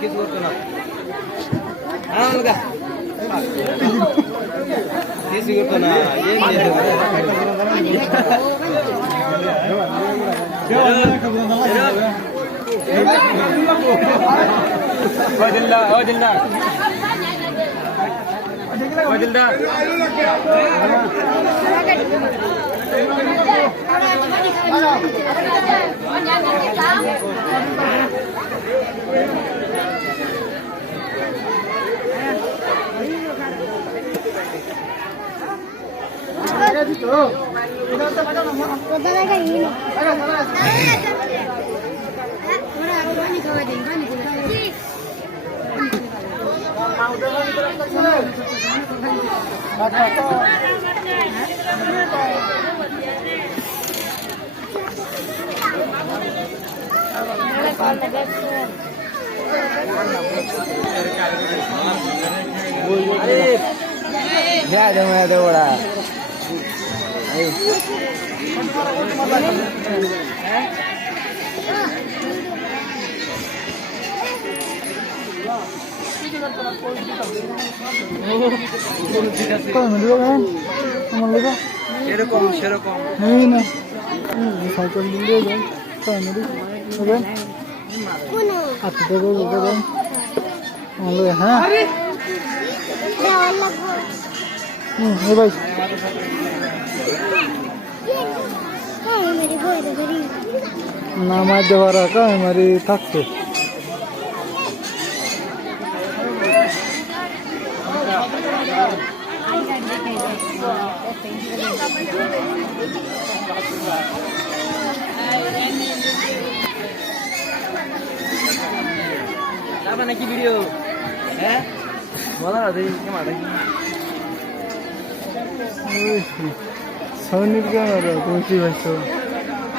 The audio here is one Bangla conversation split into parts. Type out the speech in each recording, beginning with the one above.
কিছু করতো না কিছু করতো না Ya, jangan ada orang. Ayo. Kau menjual kan? Kamu lupa? Serokom. Ini na. Cycle dulu kan? Kau menjual, kan? Aku terus kan? Malu ya, ha? ये भाई नामाज देवारा का हमारी थकते apa nak video? Mana ada ini mana? Saunik क्या कर रहा है कोची भाई सो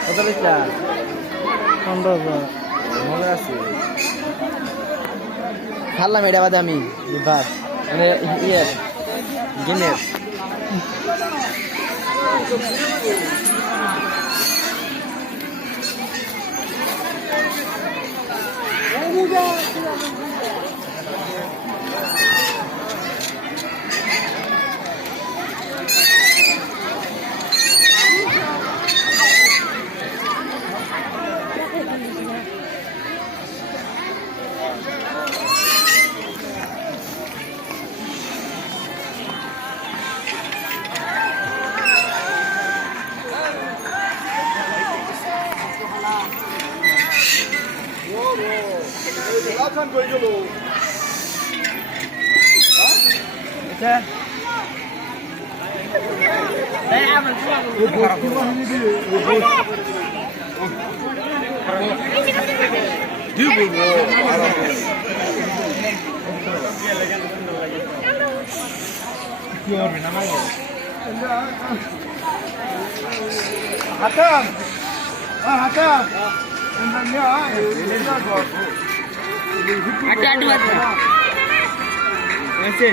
पता नहीं क्या पंद्रह का मगर आसी खाला मेरा बादामी बात अरे ये Guinness Lakan koy gelo. Acha. Dai aman cuma. Hatam. Hatam. Ada dua tu. Masih.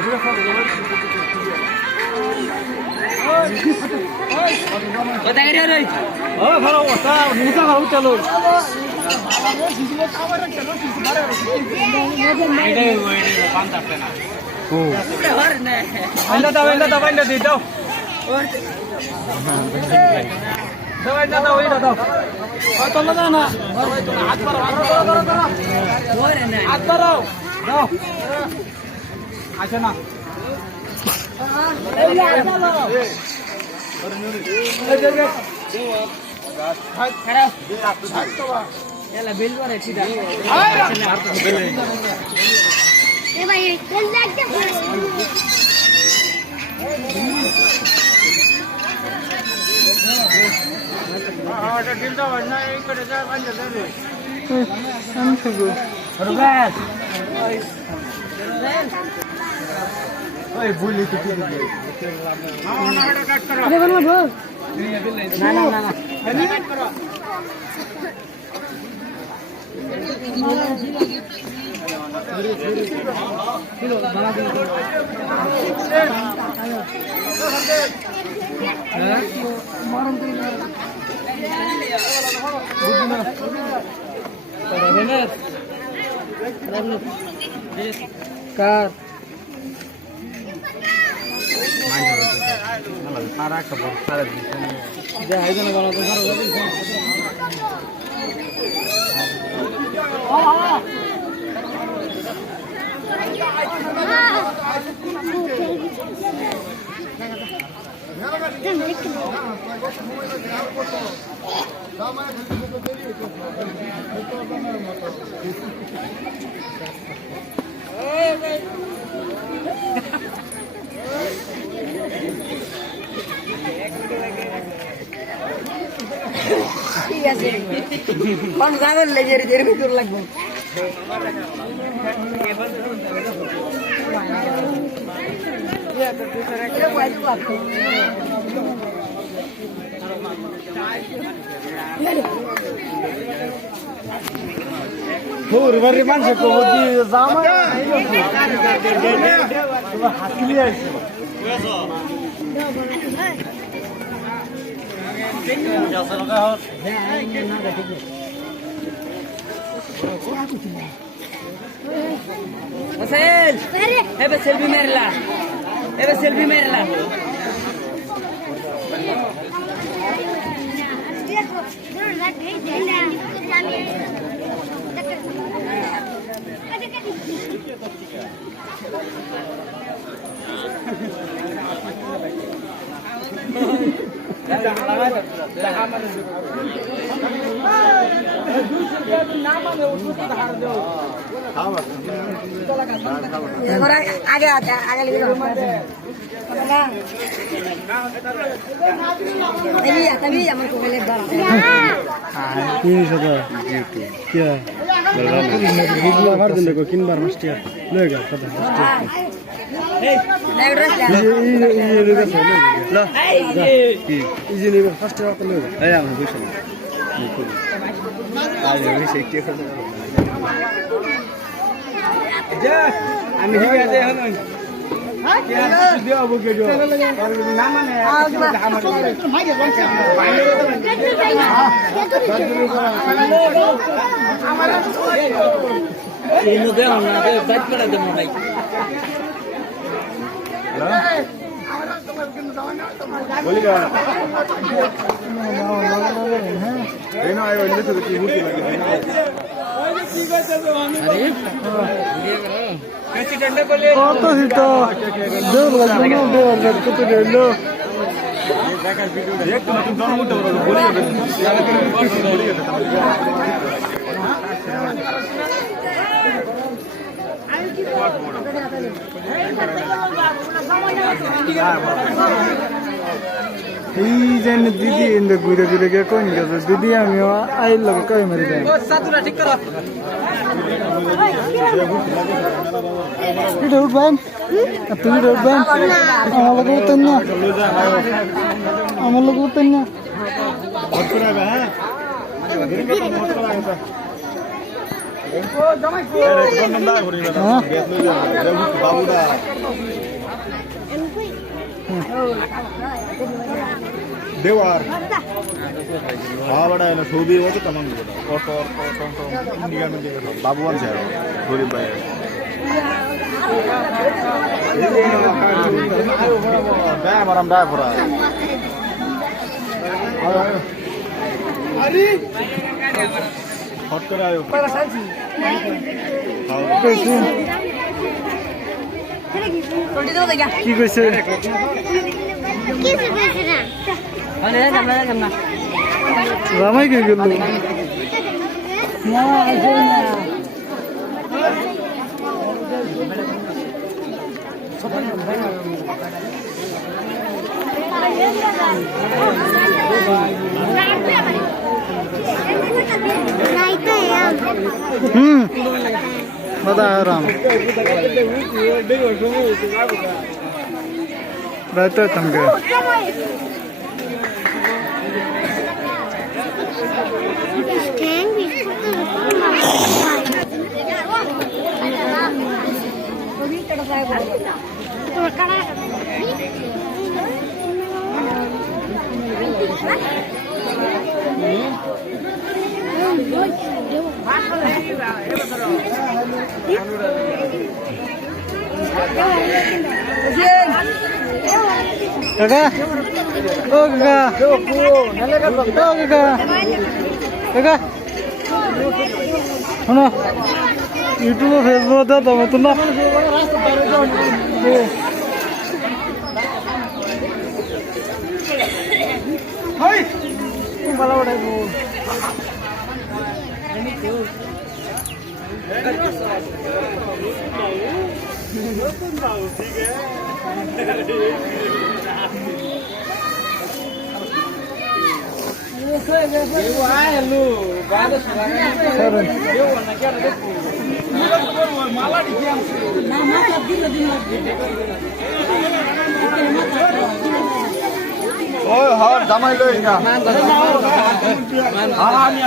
Kau tak ada lagi. Oh, kalau wasa, muka kalau calo. Ini pantas kan? Oh. Anda tahu di tahu. Tahu. Oh, tolong na. Atbaro. Dao. Acha na. Yalla bill kore sida. ए भाई चल जा के आटा दिलदा भन्ना इकडे जा भन्दा दे आमसुगु रुबेस ओए बोली तो के दे ना कट करो अरे बनो भो ना अभी कट करो किलो बना दे मारम तो কার সারা খবর সারা যা হাইজনে বানাতে সারা যাবে ঠিক আছে কোন গাবের লেজের এর ভিতর লাগবে বাড়ির মানুষের জামা হাসিলি আছে সেলফি মেরলা এবার সেলফি মেরলা আগে আগে লেগে तभी আমার কোলে বাড়া কি সদা কি ভিডিও আবার দিলে কো কিনবার মাস্টিয়া লয়ে গেল কথা এই ইজি নেবে ফার্স্ট টাকা তো লয়ে এই আমরা বুঝছ না আমি ঠিক আছে এখন কত হিতো দেওয়ার লাগবে না দেওয়ার লাগবে কত দিলো এই যে দিদি ইন্দে ঘুরে ঘুরে গিয়ে কইন গেছে দিদি আমি আইল লাগে কই মারি দেয় এটা উঠবেন তুমি উঠবেন আমার লোক উঠতেন না আমার লোক উঠতেন না देवार हाँ बड़ा है ना सऊदी वो तो तमाम इंडिया में देखो बाबूवान से गरीब भाई मरम डाय पूरा अरे हट कर आयो কি কইছে রামাই কে গেল बता राम रहते तमगे কাকা ও কাকা ও কাকা কাকা শোনো ইউটিউবে ফেসবুকে দাও তবে তো না ভালো ওঠাইবো ওই হর জামাই লই না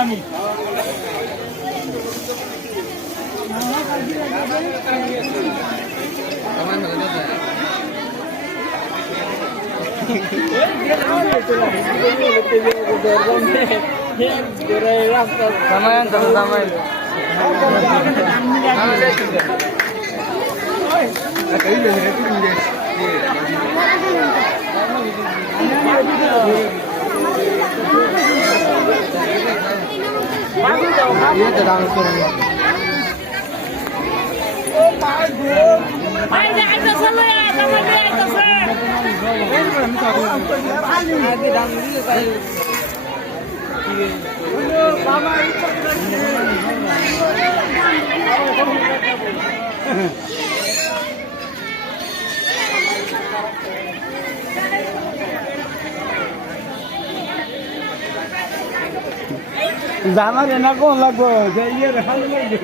আমি জানা না কোন লাগবো যে ইয়ে ভালো লাগবে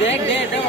দেখ